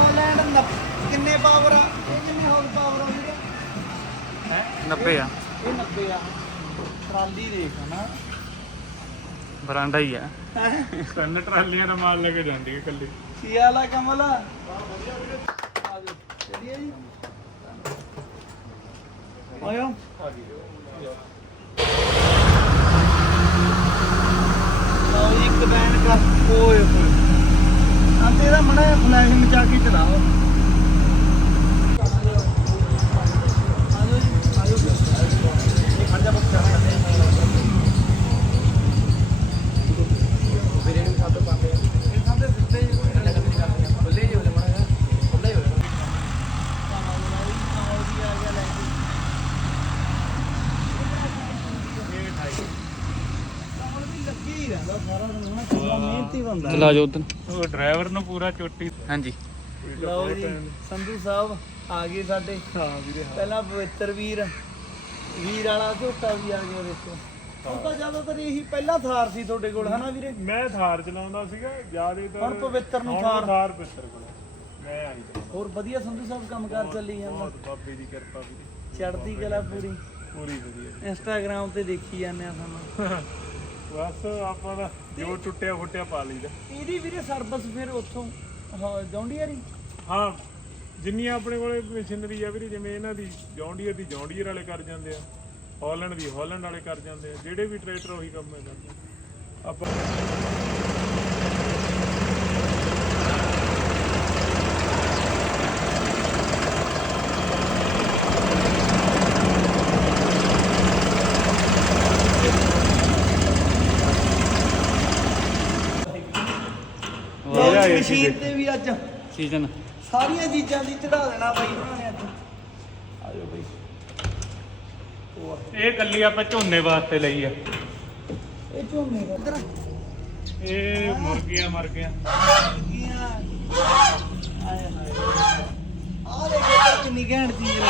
Holland ਕਿੰਨੇ power ਆ? ਇਹ ਕਿੰਨੇ ਹਾਲ ਪਾਵਰ ਆ ਵੀਰੇ? ਹੈ? 90 ਆ। ਇਹ 90 ਆ। ਟਰਾਲੀ ਦੇਖ ਨਾ ਬਰਾਂਡਾ ਹੀ ਆ। ਹੈ? ਤਿੰਨ ਟਰਾਲੀਆਂ ਦਾ ਮਾਲ ਲੈ ਕੇ ਜਾਂਦੀ ਹੈ ਇਕੱਲੀ। ਕੀ ਹਾਲ ਆ ਕਮਲ? ਆ ਜਾਓ ਚਲਿਏ ਜੀ। ਆਇਓ। ਲਓ ਜੀ ਇੱਕ ਬੈਨ ਕਰ। ਓਏ ਹੋਏ। ਆ ਤੇਰਾ ਮੜਾ ਫਲੈਸ਼ ਮਚਾ ਕੇ ਚਲਾਓ। ਆਜੋ ਜੀ ਆਜੋ ਇਹ ਖੜ ਜਾ ਬੱਚਾ ਬੰਦਾ ਚਲਾ ਜਾਓ ਉਧਰ। ਉਹ ਡਰਾਈਵਰ ਨੂੰ ਪੂਰਾ ਚੋਟੀ। ਹਾਂਜੀ। ਲਓ ਜੀ ਸੰਧੂ ਸਾਹਿਬ ਆ ਗਏ ਸਾਡੇ। ਹਾਂ ਵੀਰੇ ਪਹਿਲਾਂ ਪਵਿੱਤਰ ਵੀਰ ਵੀਰ ਵਾਲਾ ਝੋਟਾ ਵੀ ਆ ਗਿਆ ਦੇਖੋ ਹੁਣ ਤਾਂ ਜ਼ਿਆਦਾਤਰ ਇਹੀ ਪਹਿਲਾ ਥਾਰ ਸੀ ਤੁਹਾਡੇ ਕੋਲ ਹਨਾ ਵੀਰੇ? ਮੈਂ ਥਾਰ ਚਲਾਉਂਦਾ ਸੀਗਾ ਜ਼ਿਆਦਾ ਤਾਂ ਹੁਣ ਪਵਿੱਤਰ ਨੂੰ ਥਾਰ। ਥਾਰ ਪਿੱਤਰ ਕੋਲ ਮੈਂ ਆਈ ਤੇ ਹੋਰ ਵਧੀਆ ਸੰਧੂ ਸਾਹਿਬ ਕੰਮ ਕਾਰ ਚੱਲੀ ਜਾਂਦਾ। ਬਹੁਤ ਬਾਬੇ ਦੀ ਕਿਰਪਾ ਵੀਰੇ। ਚੜਦੀ ਕਲਾ ਪੂਰੀ। ਪੂਰੀ ਵਧੀਆ। ਇੰਸਟਾਗ੍ਰਾਮ ਤੇ ਦੇਖੀ ਜਾਂਦੇ ਆ ਸਾਨੂੰ ਬਸ ਆਪਾਂ ਦਾ ਜੋ ਟੁੱਟਿਆ ਫੁੱਟਿਆ ਪਾ ਲਈਦਾ। ਇਹਦੀ ਵੀਰੇ ਸਰਵਿਸ ਫਿਰ ਉੱਥੋਂ ਹਾਂ ਜੌਂਡੀਅਰ ਹੀ ਹਾਂ ਜਿੰਨੀਆਂ ਆਪਣੇ ਕੋਲੇ ਮਸ਼ੀਨਰੀ ਆ ਵੀਰੇ ਜਿਵੇਂ ਇਹਨਾਂ ਦੀ ਜੌਂਡੀਅਰ ਦੀ ਜੌਂਡੀਅਰ ਵਾਲੇ ਕਰ ਜਾਂਦੇ ਆ ਹਾਲੈਂਡ ਦੀ ਹਾਲੈਂਡ ਵਾਲੇ ਕਰ ਜਾਂਦੇ ਆ ਜਿਹੜੇ ਵੀ ਟਰੈਕਟਰ ਉਹੀ ਕੰਮ ਕਰਦੇ ਆਪਾਂ ਮਸ਼ੀਨ ਤੇ ਵੀ ਅੱਜ। ਸੀਜ਼ਨ ਸਾਰੀਆਂ ਚੀਜ਼ਾਂ ਦੀ ਚੜਾ ਦੇਣਾ ਬਾਈ ਉਹਨਾਂ ਨੇ ਅੱਜ। ਆਜੋ ਬਾਈ। ਇਹ ਕੱਲੀ ਆਪਾਂ ਝੋਨੇ ਵਾਸਤੇ ਲਈ ਆ। ਇਹ ਝੋਨੇ ਦਾ ਇਧਰ ਇਹ ਮੁਰਗੀਆਂ ਮਰ ਗੀਆਂ ਆਏ ਹਾਏ। ਆ ਦੇਖੋ ਕਿੰਨੀ ਘੈਂਟ ਚੀਜ਼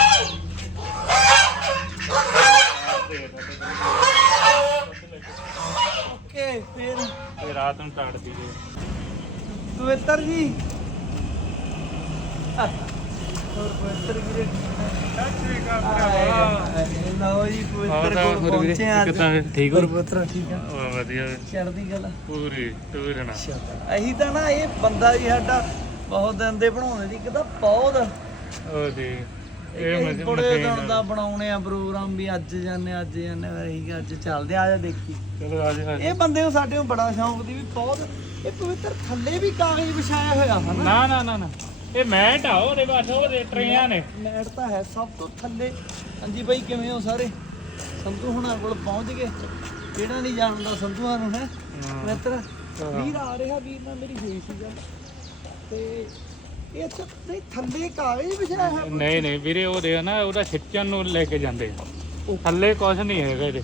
ਓਕੇ ਫਿਰ। ਰਾਤ ਨੂੰ ਟਾੜਦੀ ਜੇ। ਪਵਿੱਤਰ ਜੀ। ਹੋਰ ਪਵਿੱਤਰ ਵੀਰੇ। ਲਓ ਜੀ ਪਵਿੱਤਰ ਕੋਲ ਪਹੁੰਚੇ ਆ ਠੀਕ ਹੋ? ਪਵਿੱਤਰ ਠੀਕ ਆ। ਵਧੀਆ। ਚੜਦੀ ਗੱਲ ਪੂਰੀ ਟੂਰਣਾ ਅਹੀਂ ਤਾਂ ਨਾ ਇਹ ਬੰਦਾ ਵੀ ਸਾਡਾ ਬਹੁਤ ਦਿਨ ਦੇ ਬਣਾਉਂਦੇ ਸੀ ਕਿਦਾ ਬਹੁਤ ਉਹ ਦੇ ਇਹ ਬੜੇ ਦਿਨ ਦਾ ਬਣਾਉਣੇ ਆ ਪ੍ਰੋਗਰਾਮ ਵੀ ਅੱਜ ਜਾਂਦੇ ਅੱਜ ਜਾਂਦੇ ਅਸੀਂ ਅੱਜ ਚੱਲਦੇ ਆ ਆ ਜਾ ਦੇਖੀ। ਚਲੋ ਆ ਜਾ ਇਹ ਬੰਦੇ ਨੂੰ ਸਾਡੇ ਨੂੰ ਬੜਾ ਸ਼ੌਂਕ ਦੀ ਵੀ ਬਹੁਤ ਇਹ ਪਵਿੱਤਰ ਥੱਲੇ ਵੀ ਕਾਗਜ਼ ਵਿਛਾਇਆ ਹੋਇਆ ਹਨਾ? ਨਾ ਨਾ ਨਾ ਨਾ। ਇਹ ਮੈਟ ਆ ਉਹਦੇ ਬਾਅਦ ਉਹਦੇ ਟਰੇਆਂ ਨੇ। ਮੈਟ ਤਾਂ ਹੈ ਸਭ ਤੋਂ ਥੱਲੇ। ਹਾਂਜੀ ਬਾਈ ਕਿਵੇਂ ਹੋ ਸਾਰੇ? ਸੰਧੂ ਹੁਣਾਂ ਕੋਲ ਪਹੁੰਚ ਗਏ। ਕਿਹੜਾ ਨਹੀਂ ਜਾਣਦਾ ਸੰਧੂਆਂ ਨੂੰ ਹੈ? ਮਿੱਤਰ ਵੀਰ ਆ ਰਿਹਾ ਵੀਰ ਨਾਲ ਮੇਰੀ ਹੋਈ ਸੀ ਗੱਲ। ਤੇ ਇਹ ਨਹੀਂ ਥੱਲੇ ਕਾਗਜ਼ ਵਿਛਾਇਆ ਹੈ ਨਹੀਂ ਨਹੀਂ ਵੀਰੇ ਉਹਦੇ ਆ ਨਾ ਉਹਦਾ ਖਿੱਚਣ ਨੂੰ ਲੈ ਕੇ ਜਾਂਦੇ ਆ। ਥੱਲੇ ਕੁਝ ਨਹੀਂ ਹੈਗਾ ਇਹਦੇ।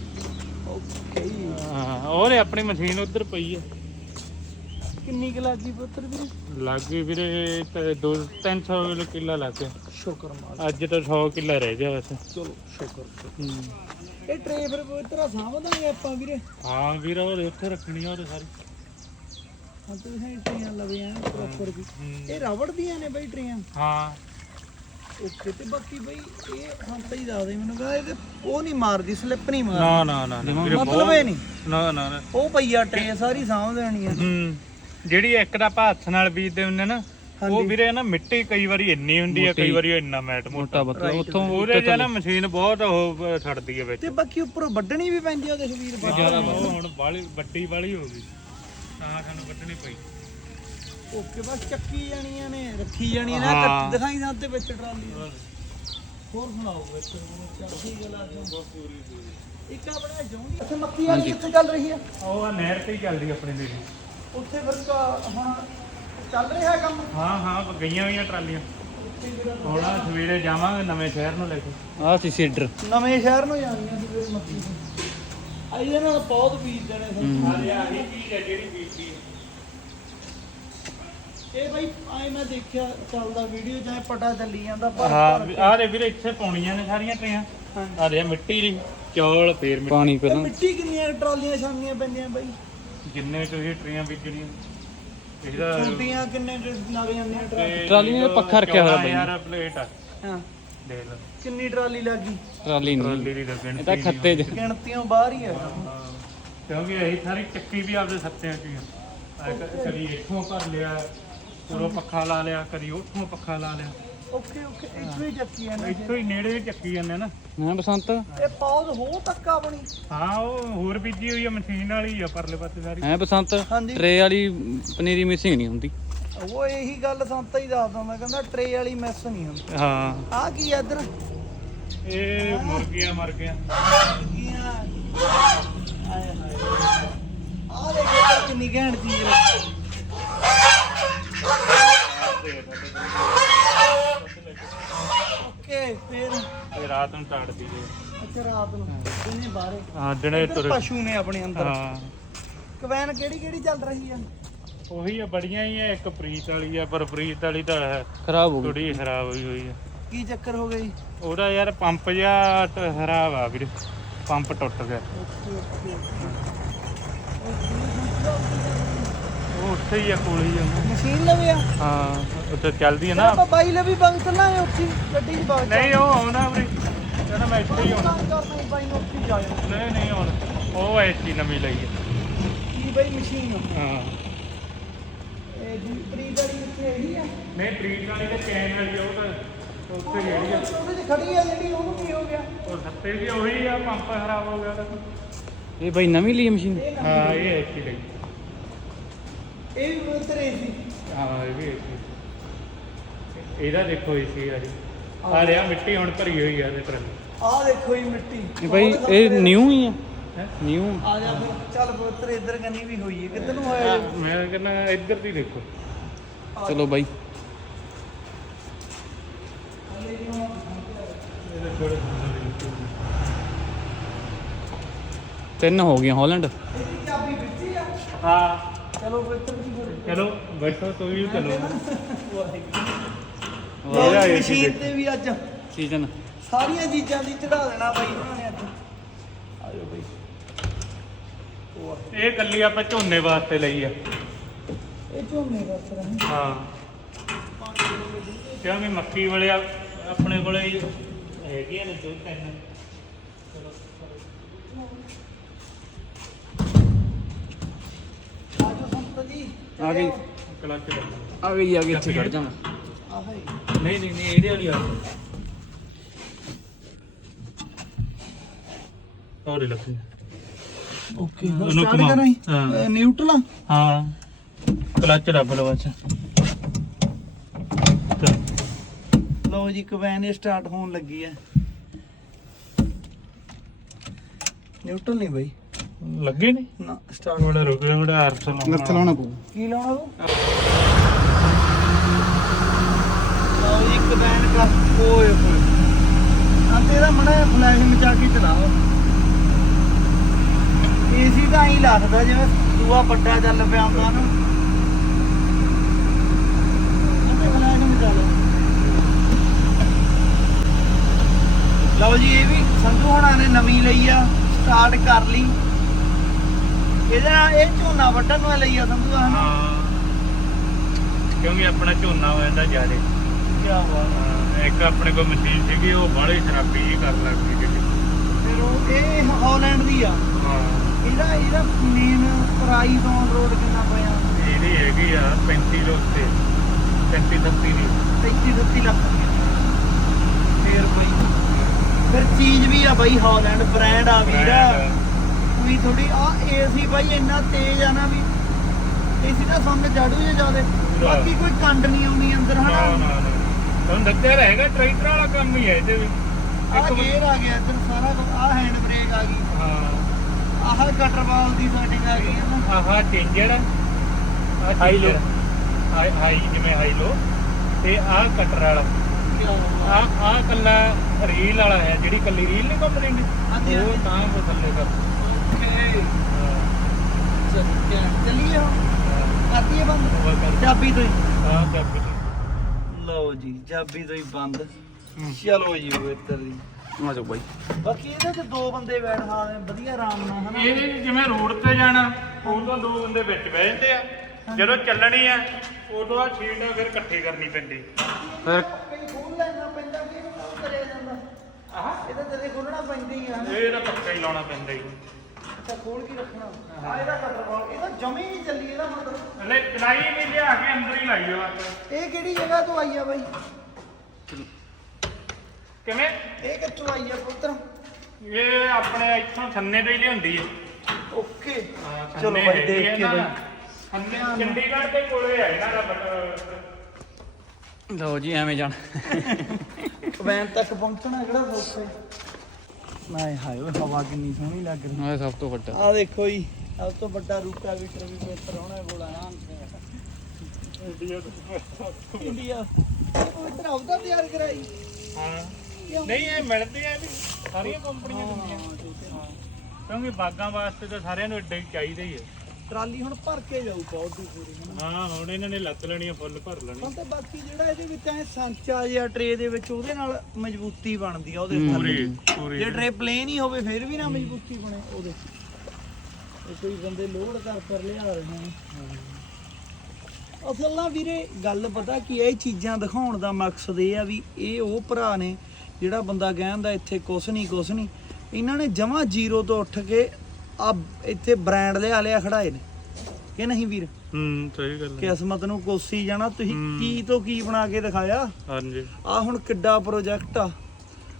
ਓਕੇ। ਹਾਂ ਉਹਦੇ ਆਪਣੀ ਮਸ਼ੀਨ ਉੱਧਰ ਪਈ ਹੈ ਕਿੰਨੀ ਕੁ ਲੱਗੀ ਪੁੱਤਰ ਵੀਰੇ? ਲੱਗ ਵੀਰੇ ਤੇ ਦੋ 300 ਕਿੱਲਾ ਲੱਗ ਸ਼ੁਕਰ ਮਾਲ ਅੱਜ ਤਾਂ 100 ਕਿੱਲਾ ਰਹਿ ਗਿਆ ਬਸ। ਚਲੋ ਸ਼ੁਕਰ। ਇਹ ਟਰੇ ਫਿਰ ਪੁੱਤਰਾ ਸਾਂਭਦਾਂਗੇ ਆਪਾਂ ਵੀਰੇ? ਹਾਂ ਵੀਰ ਉਹਦੇ ਉੱਥੇ ਰੱਖਣੀ ਆ ਉਹਦੇ ਸਾਰੀ। ਹਾਂ ਤੁਸੀਂ ਟਰੀਆਂ ਲਵੀਆਂ ਪ੍ਰੋਪਰ ਵੀ। ਇਹ ਰਬੜ ਦੀਆਂ ਨੇ ਬਈ ਟਰੀਆਂ। ਹਾਂ। ਓਕੇ ਤੇ ਬਾਕੀ ਬਈ ਇਹ ਹਾਂ ਤਾਂ ਹੀ ਦੱਸ ਦੇ ਮੈਨੂੰ ਕਹਿੰਦਾ ਇਹਦੇ ਉਹ ਨਹੀਂ ਮਾਰਦੀ ਸਲਿੱਪ ਨਹੀਂ ਮਾਰਦੀ। ਨਾ ਨਾ ਨਾ। ਨਾ ਵੀਰੇ ਮਤਲਬ ਇਹ ਨਹੀਂ। ਨਾ ਨਾ ਨਾ। ਉਹ ਪਈਆ ਟਰੇ ਸਾਰੀ ਸਾਂਭ ਦੇਣੀ ਆ। ਹੂੰ। ਜਿਹੜੀ ਇੱਕ ਦਾ ਆਪਾਂ ਹੱਥ ਨਾਲ ਬੀਜਦੇ ਹੁੰਦੇ ਨਾ ਉਹ ਵੀਰੇ ਨਾ ਮਿੱਟੀ ਕਈ ਵਾਰੀ ਇੰਨੀ ਹੁੰਦੀ ਆ ਕਈ ਵਾਰੀ ਇੰਨਾ ਮੈਟ ਮੋਟਾ। ਪਤਲਾ, ਉੱਥੋਂ ਉਹਦੇ ਜਾਂ ਨਾ ਮਸ਼ੀਨ ਬਹੁਤ ਉਹ ਛੱਡਦੀ ਹੈ ਵਿੱਚ। ਤੇ ਬਾਕੀ ਉੱਪਰੋਂ ਵੱਢਣੀ ਵੀ ਪੈਂਦੀ ਆ ਉਹਦੇ ਸ਼ਵੀਰ ਜ਼ਿਆਦਾ ਉਹ ਹੁਣ ਬਾਲੀ ਵੱਡੀ ਵਾਲੀ ਹੋ ਗਈ। ਤਾਂ ਸਾਨੂੰ ਵੱਢਣੀ ਪਈ। ਓਕੇ ਬਸ ਚੱਕੀ ਜਾਣੀਆਂ ਨੇ ਰੱਖੀ ਜਾਣੀਆਂ ਨੇ। ਹਾਂ। ਕੱਟ ਦਿਖਾਈ ਨਾ ਉੱਤੇ ਵਿੱਚ ਟਰਾਲੀ ਹੋਰ ਸੁਣਾਓ ਵਿੱਚ ਚੱਕੀ ਗਲਾ ਚੋਂ ਇੱਕ ਆਪਣਾ ਜੌਂਡੀ ਇੱਥੇ ਮੱਕੀ ਵਾਲੀ ਕਿੱਥੇ ਚੱਲ ਰਹੀ ਆ ਉਹ ਆ ਨਹਿਰ ਤੇ ਹੀ ਚੱਲਦੀ ਆਪਣੀ ਦੀ ਉੱਥੇ ਫਿਰ ਕ- ਹੁਣ ਚੱਲ ਰਿਹਾ ਕੰਮ? ਹਾਂ ਹਾਂ ਗਈਆਂ ਹੋਈਆਂ ਟਰਾਲੀਆਂ। ਹੁਣ ਸਵੇਰੇ ਜਾਵਾਂਗੇ ਨਵੇਂ ਸ਼ਹਿਰ ਨੂੰ ਲੈ ਕੇ। ਆਹ ਸੀ ਸੀਡਰ। ਨਵੇਂ ਸ਼ਹਿਰ ਨੂੰ ਜਾਣੀਆਂ ਸੀ ਫਿਰ ਮੱਕੀ ਆ ਇਹਦੇ ਨਾਲ ਬਹੁਤ ਬੀਜ ਦੇਣੇ ਸਨ। ਹਾਲੇ ਆਹੀ ਚੀਜ਼ ਹੈ ਜਿਹੜੀ ਬੀਜਦੀ ਇਹ ਬਈ ਆਏ ਮੈਂ ਦੇਖਿਆ ਚੱਲਦਾ ਵੀਡੀਓ ਚਾਹੇ ਪਟਾ ਚੱਲੀ ਜਾਂਦਾ ਪਰ ਹਾਂ ਆਹ ਦੇ ਵੀਰੇ ਇੱਥੇ ਪਾਉਣੀਆਂ ਨੇ ਸਾਰੀਆਂ ਟਰੇਆਂ। ਆ ਦੇ ਮਿੱਟੀ ਦੀ ਚੌਲ ਫੇਰ ਪਾਣੀ ਤੇ ਮਿੱਟੀ ਕਿੰਨੀਆਂ ਟਰਾਲੀਆਂ ਛਾਣੀਆਂ ਪੈਂਦੀਆਂ ਬਈ? ਜਿੰਨੇ ਤੁਸੀਂ ਟਰੇਆਂ ਬੀਜਣੀਆਂ। ਇਹਦਾ ਛੁੱਟੀਆਂ ਕਿੰਨੇ ਲੱਗ ਜਾਂਦੀਆਂ ਟਰਾਲੀ ਤੇ ਟਰਾਲੀ ਨੇ ਪੱਖਾ ਰੱਖਿਆ ਹੋਇਆ ਬਾਈ। ਯਾਰ ਪਲੇਟ ਆ। ਹਾਂ। ਦੇਖ ਕਿੰਨੀ ਟਰਾਲੀ ਲੱਗੀ ਟਰਾਲੀ ਨਹੀਂ। ਟਰਾਲੀ ਦੀ ਲੱਗਣ ਇਹ ਤਾਂ ਖੱਤੇ ਚ। ਗਿਣਤੀਆਂ ਬਾਹਰ ਹੀ ਹੈ ਕਿਉਂਕਿ ਇਹ ਸਾਰੀ ਚੱਕੀ ਵੀ ਆਪਦੇ ਸੱਤਿਆਂ ਚ ਹੀ ਆ। ਆਹ ਕ- ਕਦੀ ਇੱਥੋਂ ਭਰ ਲਿਆ ਉਰੋਂ ਪੱਖਾ ਲਾ ਲਿਆ ਕਦੀ ਉੱਥੋਂ ਪੱਖਾ ਲਾ ਲਿਆ। ਓਕੇ ਓਕੇ ਇੱਥੋਂ ਹੀ ਚੱਕੀ ਹੈ ਨਾ ਇੱਥੋਂ ਹੀ ਨੇੜੇ ਹੀ ਚੱਕੀ ਜਾਂਦੇ ਨਾ। ਹਾਂ ਬਸੰਤ। ਇਹ ਪੌਦ ਹੋ ਤੱਕਾ ਬਣੀ। ਹਾਂ ਉਹ ਹੋਰ ਬੀਜੀ ਹੋਈ ਆ ਮਸ਼ੀਨ ਵਾਲੀ ਆ ਪਰਲੇ ਪਾਸੇ ਸਾਰੀ। ਹੈ ਬਸੰਤ? ਹਾਂਜੀ। ਟਰੇ ਵਾਲੀ ਪਨੀਰੀ ਮਿਸਿੰਗ ਨਹੀਂ ਹੁੰਦੀ। ਉਹ ਇਹੀ ਗੱਲ ਸੰਤਾ ਹੀ ਦੱਸਦਾ ਮੈਂ ਕਹਿੰਦਾ ਟਰੇ ਵਾਲੀ ਮੈਸ ਨਹੀਂ ਹੁੰਦੀ। ਹਾਂ। ਆ ਕੀ ਆ ਇੱਧਰ? ਇਹ ਮੁਰਗੀਆਂ ਮਰ ਗਿਆ ਕੀ ਆ ਆਏ ਹਾਏ ਆ ਦੇਖ ਇੱਧਰ ਕਿੰਨੀ ਘੈਂਟ ਚੀਜ਼ ਰੱਖੀ ਓਕੇ ਫਿਰ। ਤੇ ਰਾਤ ਨੂੰ ਟਾੜਦੀ ਜੇ। ਅੱਛਾ ਰਾਤ ਨੂੰ। ਦਿਨੇ ਬਾਹਰੇ। ਹਾਂ ਦਿਨੇ ਤੁਰ ਪਸ਼ੂ ਨੇ ਆਪਣੇ ਅੰਦਰ। ਹਾਂ। ਕਵੈਨ ਕਿਹੜੀ ਕਿਹੜੀ ਚੱਲ ਰਹੀ ਆ? ਉਹੀ ਆ ਬੜੀਆਂ ਹੀ ਆ ਇੱਕ ਪ੍ਰੀਤ ਵਾਲੀ ਆ ਪਰ ਪ੍ਰੀਤ ਵਾਲੀ ਤਾਂ ਖਰਾਬ ਹੋ ਗਈ। ਥੋੜੀ ਖਰਾਬ ਹੋਈ ਹੋਈ ਆ। ਕੀ ਚੱਕਰ ਹੋ ਗਈ ਉਹਦਾ ਯਾਰ ਪੰਪ ਜਿਹਾ ਟ- ਖਰਾਬ ਆ ਵੀਰੇ ਪੰਪ ਟੁੱਟ ਗਿਆ। ਉਹ ਉੱਥੇ ਹੀ ਆ ਕੋਲ ਹੀ ਆ। ਮਸ਼ੀਨ ਲਵਿਆ ਹਾਂ ਉੱਥੇ ਚੱਲਦੀ ਆ ਨਾ। ਆਪਾਂ ਬਾਈ ਲਵੀ ਬੰਦ ਚੱਲਾਂਗੇ ਉੱਥੇ ਹੀ, ਗੱਡੀ 'ਚ ਬਾਗ ਨਹੀਂ ਉਹ ਆਉਂਦਾ ਵੀਰੇ। ਕਹਿੰਦਾ ਮੈਂ ਇੱਥੇ ਹੀ ਆਉਣਾ। ਕਰਨਾ ਹੀ ਬਾਈ ਨੂੰ ਉੱਥੇ ਹੀ ਜਾ ਨਹੀਂ ਨਹੀਂ ਆਉਣਾ ਉਹ ਐਸੀ ਨਵੀਂ ਲਈ ਆ। ਕੀ ਬਾਈ ਮਸ਼ੀਨ ਹਾਂ। ਇਹ ਦੂਸਰੀ ਵਾਲੀ ਕਿੱਥੇ ਹੈਗੀ ਆ। ਨਹੀਂ ਪ੍ਰੀਤ ਵਾਲੀ ਤੇ ਚੈਨ ਵਾਲੀ ਆ, ਉਹ ਤਾਂ ਉੱਥੇ ਜਿਹੜੀ ਆ। ਉਹਦੇ 'ਚ ਖੜੀ ਆ ਜਿਹੜੀ ਉਹਨੂੰ ਕੀ ਹੋ ਗਿਆ। ਉਹ ਸੱਤੇ ਵੀ ਉਹੀ ਆ ਪੰਪ ਖਰਾਬ ਹੋ ਗਿਆ ਉਹਦਾ ਇਹ ਬਾਈ ਨਵੀਂ ਲਈ ਮਸ਼ੀਨ? ਹਾਂ ਇਹ ਐਸੀ ਲਈ। ਇਹ ਵੀ ਉਤਰੇ ਸੀ ਹਾਂ ਇਹ ਵੀ ਐਸੀ ਇਹਦਾ ਦੇਖੋ ਏਸੀ ਆ ਜੀ ਆ ਰਿਹਾ ਮਿੱਟੀ ਹੁਣ ਭਰੀ ਹੋਈ ਆ ਇਹਦੇ ਟਰੱਕ ਆਹ ਦੇਖੋ ਇਹ ਮਿੱਟੀ। ਇਹ ਬਾਈ ਇਹ ਨਿਊ ਹੀ ਆ। ਨਿਊ? ਆ ਜਾ ਫਿਰ। ਚੱਲ ਪੁੱਤਰ ਇੱਧਰ ਕੰਨੀ ਵੀ ਹੋਈ ਹੈ ਕਿੱਧਰ ਨੂੰ ਹੋਇਆ ਜੀ? ਮੈਂ ਕਹਿੰਦਾ ਇੱਧਰ ਦੀ ਦੇਖੋ। ਚਲੋ ਬਾਈ। ਤਿੰਨ ਹੋ ਗਈਆਂ ਹਾਲੈਂਡ। ਇਹਦੀ ਚਾਬੀ ਵਿੱਚ ਹੀ ਆ। ਹਾਂ। ਚਲੋ ਪੁੱਤਰ ਜੀ ਫਿਰ ਚਲੋ ਬੈਠੋ ਤੁਸੀਂ ਵੀ ਚਲੋ। ਇਹਦਾ ਜੀ, ਮਸ਼ੀਨ। ਤੇ ਵੀ ਅੱਜ। ਸੀਜ਼ਨ ਸਾਰੀਆਂ ਚੀਜ਼ਾਂ ਦੀ ਚੜਾ ਦੇਣਾ ਬਾਈ ਉਹਨਾਂ ਨੇ ਅੱਜ ਆਜੋ ਬਾਈ ਇਹ ਕੱਲੀ ਆਪਾਂ ਝੋਨੇ ਵਾਸਤੇ ਲਈ ਆ। ਇਹ ਝੋਨੇ ਦਾ ਤਰ੍ਹਾਂ ਹਾਂ। ਕਿਉਂਕਿ ਮੱਕੀ ਵਾਲੇ ਆ- ਆਪਣੇ ਕੋਲੇ ਹੀ ਹੈਗੀਆਂ ਨੇ ਦੋ ਤਿੰਨ। ਆਜੋ ਸੰਤ ਜੀ ਆ ਗਈ। ਕਲੱਚ ਲੈ ਆ ਗਈ ਆ ਗਈ ਇੱਥੇ ਖੜ ਜਾਣਾ ਆਹ ਹੀ ਨਹੀਂ ਨਹੀਂ ਨਹੀਂ ਇਹਦੇ ਵਾਲੀ ਆ। ਹੋਰ ਲੱਗੀ ਓਕੇ ਉਹਨੂੰ ਸਟਾਰਟ ਘੁਮਾ। ਕਰਾਂ ਹਾਂ। ਨਿਊਟਰਲ ਆ? ਹਾਂ। ਕਲੱਚ ਰੱਬ ਲਓ ਅੱਛਾ ਲਓ ਜੀ ਕਵੈਨ ਇਹ ਸਟਾਰਟ ਹੋਣ ਲੱਗੀ ਹੈ। ਨਿਊਟਰਲ ਨਹੀਂ ਬਾਈ। ਲੱਗੇ ਨਹੀਂ ਨਾ। ਸਟਾਰਟ ਥੋੜਾ ਰੁਕ ਜਾ ਥੋੜਾ ਅਰਥ ਲਾਉਣਾ ਪਊ। ਕੀ ਲਾਉਣਾ ਤੂੰ? ਲਓ ਜੀ ਕਵੈਨ ਕਾ ਓਏ ਹੋਏ। ਆ ਤੇਰਾ ਮੜਾ ਫਲੈਸ਼ ਮਚਾ ਕੇ ਚਲਾਓ। ਏਸੀ ਤਾਂ ਹੀ ਲੱਗਦਾ ਜਿਵੇਂ ਦੂਆ ਵੱਡਾ ਚੱਲ ਪਿਆ ਹੁੰਦਾ ਨਾ ਲਓ। ਜੀ ਇਹ ਵੀ ਸੰਧੂ ਹੋਣਾ ਨੇ ਨਵੀਂ ਲਈ ਆ ਸਟਾਰਟ ਕਰ ਲਈ। ਇਹਦੇ ਇਹ ਝੋਨਾ ਵੱਢਣ ਨੂੰ ਲਈ ਆ ਸੰਧੂ ਹਨਾ? ਹਾਂ। ਕਿਉਂਕਿ ਆਪਣਾ ਝੋਨਾ ਹੋ ਜਾਂਦਾ ਜ਼ਿਆਦੇ। ਕੀ ਬਾਤ। ਇੱਕ ਆਪਣੇ ਕੋਲ ਮਸ਼ੀਨ ਸੀਗੀ ਉਹ ਬਾਹਲੀ ਸ਼ਰਾਬੀ ਜੀ ਕਰਨ ਲੱਗ ਗਈ ਫਿਰ ਉਹ ਇਹ ਹਾਲੈਂਡ ਦੀ ਆ। ਹਾਂ। ਇਹਦਾ ਇਹਦਾ ਮੇਨ ਪ੍ਰਾਈਸ ਔਨ ਰੋਡ ਕਿੰਨਾ ਪਿਆ ਇਹਦੀ ਹੈਗੀ ਆ 35 ਲੋਕ ਤੇ 35 30 ਦੀ। 35 30 ਲੱਖ ਦੀ। ਫੇਰ ਬਈ ਫਿਰ ਚੀਜ਼ ਵੀ ਆ ਬਾਈ ਹਾਲੈਂਡ ਬ੍ਰਾਂਡ ਆ ਵੀਰਾ। ਕੋਈ ਥੋੜੀ ਆ ਏਸੀ ਬਾਈ ਇੰਨਾ ਤੇਜ਼ ਆ ਨਾ ਵੀ ਏਸੀ ਦਾ ਸੰਗ ਜਾੜੂ ਜੇ ਜਾਦੇ ਬਾਕੀ ਕੋਈ ਕੰਡ ਨਹੀਂ ਆਉਣੀ ਅੰਦਰ ਨਾ ਹਨਾ ਨਾ ਨਾ ਤੁਹਾਨੂੰ ਦੱਸਿਆ ਰਹੇਗਾ ਟਰੈਕਟਰ ਵਾਲਾ ਕੰਮ ਹੀ ਹੈ ਇਹਦੇ ਵੀ। ਆ ਇੱਕ ਗੇਅਰ ਆ ਗਿਆ ਇੱਧਰ ਸਾਰਾ ਆ ਹੈਂਡ ਬ੍ਰੇਕ ਆ ਗਈ। ਹਾਂ। ਆਹ ਬਾਲ ਦੀ ਸੈਟਿੰਗ ਆ ਗਈ ਹੈ ਨਾ ਆਹ ਚੇਂਜਰ ਆ। ਹਾਈ ਲੋ ਹਾਈ ਹਾਈ ਜਿਵੇਂ ਹਾਈ ਲੋ ਤੇ ਆਹ ਕਟਰ ਵਾਲਾ। ਆ ਆ ਕੱਲਾ ਰੀਲ ਵਾਲਾ ਹੈ ਜਿਹੜੀ ਕੱਲੀ ਰੀਲ ਨਹੀਂ ਕੰਪਨੀ ਦੀ ਉਹ। ਤਾਂ ਉਹ ਥੱਲੇ ਕਰ। ਓਕੇ ਚੱਲੀਏ ਹਾਂ। ਕਰਦੀਏ ਬੰਦ? ਚਾਬੀ ਤੋਂ ਹੀ। ਚਾਬੀ ਲਓ ਜੀ ਚਾਬੀ ਤੋਂ ਹੀ ਬੰਦ। ਚਲੋ ਜੀ ਉਹ ਇੱਧਰ ਦੀ। ਆ ਜਾਓ ਬਾਈ। ਬਾਕੀ ਇਹਦੇ ਚ ਦੋ ਬੰਦੇ ਬੈਠ ਸਕਦੇ ਵਧੀਆ ਆਰਾਮ ਨਾਲ ਹਨਾ? ਇਹਦੇ 'ਚ ਜਿਵੇਂ ਰੋਡ ਤੇ ਜਾਣਾ ਉਹ ਤਾਂ ਦੋ ਬੰਦੇ ਵਿੱਚ ਬਹਿ ਜਾਂਦੇ ਆ। ਜਦੋਂ ਚੱਲਣੀ ਆ ਉਦੋਂ ਆ ਸ਼ੀਟ ਫਿਰ ਇਕੱਠੀ ਕਰਨੀ ਪੈਂਦੀ। ਫਿਰ ਕਈ ਖੋਲ ਲੈਣਾ ਪੈਂਦਾ ਕਿ ਉਹ ਕਰਿਆ ਜਾਂਦਾ। ਆਹ। ਇਹਦਾ ਜਦੇ ਖੋਲਣਾ ਪੈਂਦਾ ਹੀ ਆ ਇਹ ਇਹਦਾ ਪੱਕਾ ਹੀ ਲਾਉਣਾ ਪੈਂਦਾ ਹੀ। ਅੱਛਾ ਖੋਲ ਕੇ ਰੱਖਣਾ। ਆ ਇਹਦਾ ਕਟਰ ਬਾਲ ਇਹ ਤਾਂ ਜਮੀ ਨਹੀਂ ਚੱਲੀ ਇਹਦਾ ਮਤਲਬ। ਹਲੇ ਚਲਾਈ ਨਹੀਂ ਲਿਆ ਕੇ ਅੰਦਰ ਹੀ ਲਾਈ ਆ ਬਸ। ਇਹ ਕਿਹੜੀ ਜਗ੍ਹਾ ਤੋਂ ਆਈ ਆ ਬਾਈ? ਕਿਵੇਂ? ਇਹ ਕਿੱਥੋਂ ਆਈ ਆ ਪੁੱਤਰ? ਇਹ ਆਪਣੇ ਇੱਥੋਂ ਥੰਨੇ ਤੋਂ ਹੀ ਲਿਆਉਂਦੀ ਹੈ ਓਕੇ ਚਲੋ ਬਾਈ ਦੇਖ ਕੇ। ਬਾਈ। ਖੰਨੇ ਚੰਡੀਗੜ੍ਹ ਦੇ ਕੋਲੇ ਹੈ ਇਹਨਾਂ ਦਾ ਬਟ। ਲਓ ਜੀ ਐਵੇਂ ਜਾਣ। ਵੈਨ ਤੱਕ ਪਹੁੰਚਣਾ ਕਿਹੜਾ ਸੌਖਾ ਹੈ? ਨਾਏ ਹਾਏ ਓਏ ਹਵਾ ਕਿੰਨੀ ਸੋਹਣੀ ਲੱਗ ਰਹੀ। ਇਹ ਸਭ ਤੋਂ ਵੱਡਾ। ਆ ਦੇਖੋ ਜੀ ਸਭ ਤੋਂ ਵੱਡਾ ਰੂਟਾ ਵੀਟਰ ਵੀ ਮੇਤਰ ਹੋਣਾ ਕੋਲ ਆਇਆ ਇੰਡੀਆ ਉਹ ਇਧਰ ਆਉਦਾ ਤਿਆਰ ਕਰਾਈ। ਹਾਂ। ਨਹੀਂ ਇਹ ਮਿਲਦੇ ਆ ਵੀ ਸਾਰੀਆਂ ਕੰਪਨੀਆਂ ਦਿੰਦੀਆਂ ਕਿਉਂਕਿ ਬਾਗਾਂ ਵਾਸਤੇ ਤਾਂ ਸਾਰਿਆਂ ਨੂੰ ਏਡਾ ਹੀ ਚਾਹੀਦਾ ਹੀ ਹੈ। ਟਰਾਲੀ ਹੁਣ ਭਰ ਕੇ ਜਾਊ ਬਹੁਤ ਦੀ ਪੂਰੀ ਹਨਾ। ਹਾਂ ਹੁਣ ਇਹਨਾਂ ਨੇ ਲੱਤ ਲੈਣੀ ਆ ਫੁੱਲ ਭਰ ਲੈਣੀ ਹੁਣ ਤੇ ਬਾਕੀ ਜਿਹੜਾ ਇਹਦੇ ਵਿੱਚ ਐ ਸੰਚਾ ਜਾਂ ਟਰੇ ਦੇ ਵਿੱਚ ਉਹਦੇ ਨਾਲ ਮਜ਼ਬੂਤੀ ਬਣਦੀ ਆ ਉਹਦੇ ਪੂਰੀ ਥੱਲੇ। ਪੂਰੀ। ਜੇ ਟਰੇ ਪਲੇਨ ਹੀ ਹੋਵੇ ਫਿਰ ਵੀ ਨਾ ਮਜ਼ਬੂਤੀ ਬਣੇ ਉਹਦੇ। ਇਹ ਕੋਈ ਬੰਦੇ ਲੋਡ ਕਰ ਕਰ ਲਿਆ ਰਹੇ ਨੇ। ਅਸਲ ਨਾ ਵੀਰੇ ਗੱਲ ਪਤਾ ਕੀ ਇਹ ਚੀਜ਼ਾਂ ਦਿਖਾਉਣ ਦਾ ਮਕਸਦ ਇਹ ਆ ਵੀ ਇਹ ਉਹ ਭਰਾ ਨੇ ਜਿਹੜਾ ਬੰਦਾ ਕਹਿੰਦਾ ਇੱਥੇ ਕੁਛ ਨਹੀਂ ਕੁਛ ਨਹੀਂ ਇਹਨਾਂ ਨੇ ਜਮਾ ਜ਼ੀਰੋ ਤੋਂ ਉੱਠ ਕੇ ਆ ਇੱਥੇ ਬ੍ਰਾਂਡ ਲਿਆ ਲਿਆ ਖੜਾਏ ਨੇ। ਕਿ ਨਹੀਂ ਵੀਰ? ਹੂੰ ਸਹੀ ਗੱਲ ਕਿਸਮਤ ਨੂੰ ਕੋਸੀ ਜਾਣਾ ਤੁਸੀਂ ਕੀ ਤੋਂ ਕੀ ਬਣਾ ਕੇ ਦਿਖਾਇਆ? ਹਾਂਜੀ। ਆ ਹੁਣ ਕਿੱਡਾ ਪ੍ਰੋਜੈਕਟ ਆ।